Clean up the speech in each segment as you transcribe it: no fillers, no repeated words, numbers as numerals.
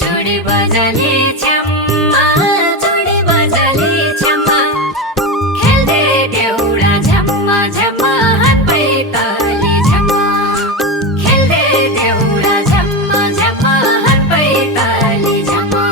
चुडी बजाले छ्याम्मा चुडी बजाले छ्याम्मा खेल्दै देउडा झम्मा झम्मा हात पैताली झम्मा खेल्दै देउडा झम्मा झम्मा हात पैताली झम्मा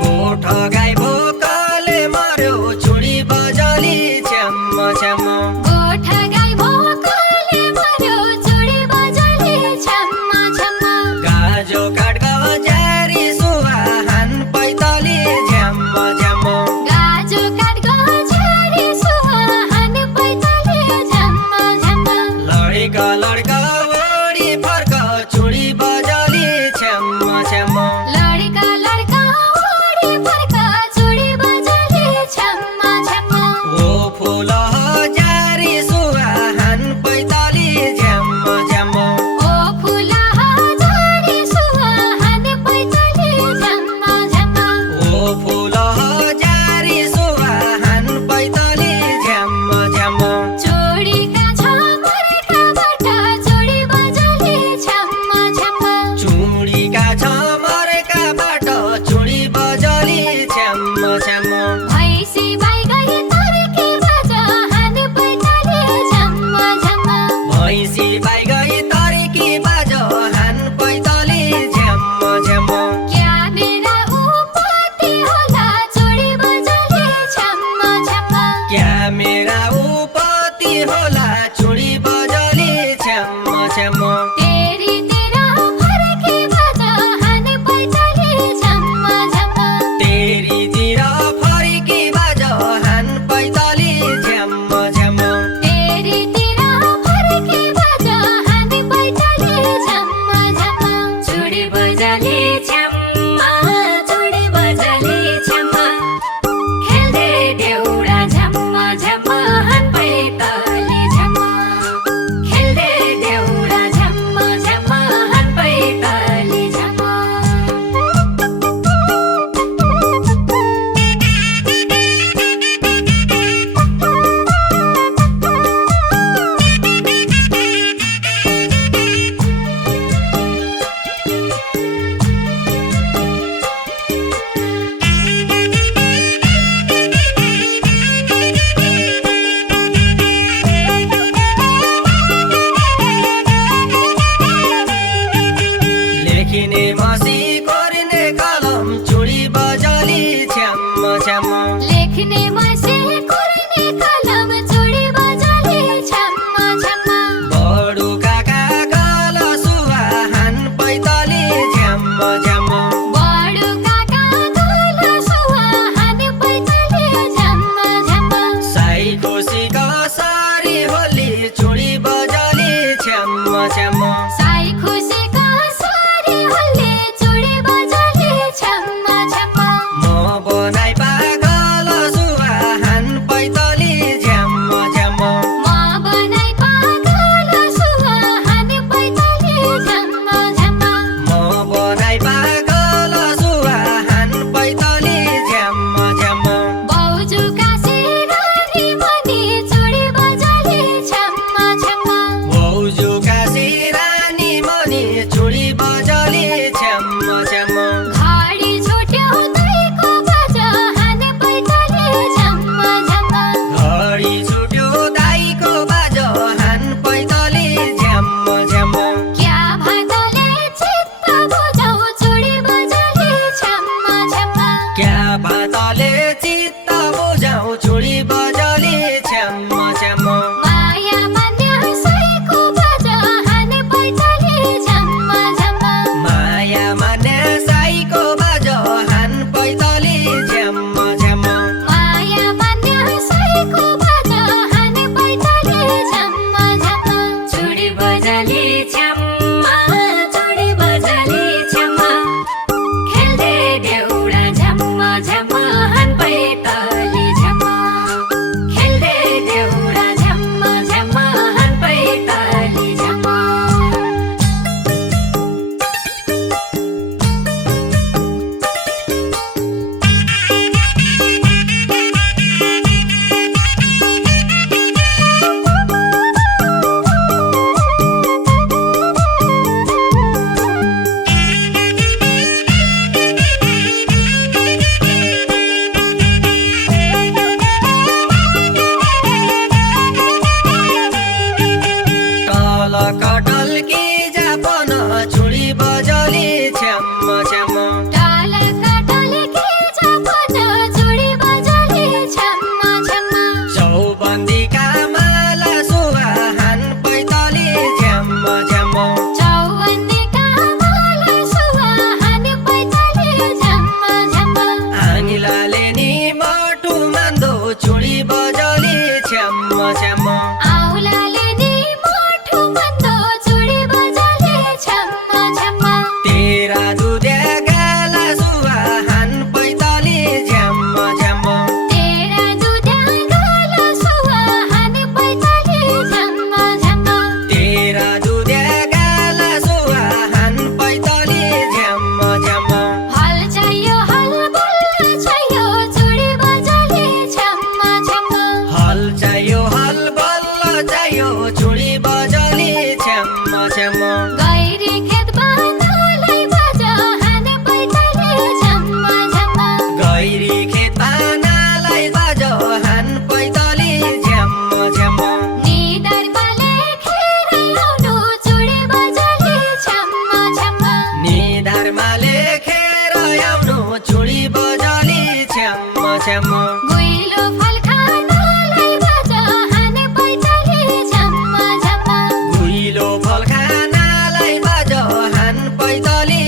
गोठा गाई भोकले मर्यो चुडी बजाले छम्मा छम्मा गाजो काटको जारी सुहान पैताली झ्याम्म झ्याम्म गाजो काटको झारी सुहान पैताली झम्मा झम्मा लडेका लड्का ओडी फर्क चुडी बजाली छ्याम्म छ्याम्म लडका लडका ओडी फर्क चुडी बजाले छम्मा छम्मा ओ फुल जारी सुहान पैताली झ्याम्म झ्याम्म ओ फुल झारी सुहान पैताली झम्मा झम्मा ओ फुल जारी सुहान पैताली झ्याम्म झ्याम्म चुडीका छमरकाबाट चुडी बजाले छम्मा छम्मा चुडीका छमरकाबाट चुडी बजाली छ्याम्म छ्याम्म भैँसी बाई गई तर्की बजाहान पैताली झम्मा झम्मा भैँसी बाई गई तर्की बाजो हान पैताली झ्याम्म झ्याम्म क्या मेरा उपति होला चुडी बजाले छम्मा छम्मा क्या मेरा उपति होला चुडी बजाली छ्याम्म छ्याम्म तेरी तेरा फर्की बजाहान पैताली झम्मा झम्मा तेरीतिर फर्की बाजो हान पैताली झ्याम्म झ्याम्म तेरी तेरा फर्की बजाहान पैताली झम्मा झम्मा चुडी बजाले छम्मा चुडी बजाले छम्मा खेल्दै देउडा झम्मा झम्मा हात पैताली झम्मा खेल्दै देउडा झम्मा झम्मा हात पैताली झम्मा लेखिने मसी कोरिने कलम चुडी बजाली छ्याम्म छ्याम्म लेख्ने मसे कुर्ने कलम चुडी बजाले छम्मा छम्मा बडु काका गल सुहान पैताली झ्याम्म झ्याम्म बडु काका गल सुहान पैताली झम्मा झम्मा साई खुसीको सारी होली चुडी बजाली छ्याम्म छ्याम्म साई खुसीका सारी होली चुडी बजाले छम्मा छम्मा म बनाई पागल सुहान पैताली झ्याम्म झ्याम्म म बनाई पागल सुहान पैताली झम्मा झम्मा म बनाई पागल लेखेर आउनु चुडी बजाली छ्याम छ्याम गुइलो फल खानलाई बाज हाने पैताली झम्म झम्म गुइलो फल खानालाई बाज हान पैताली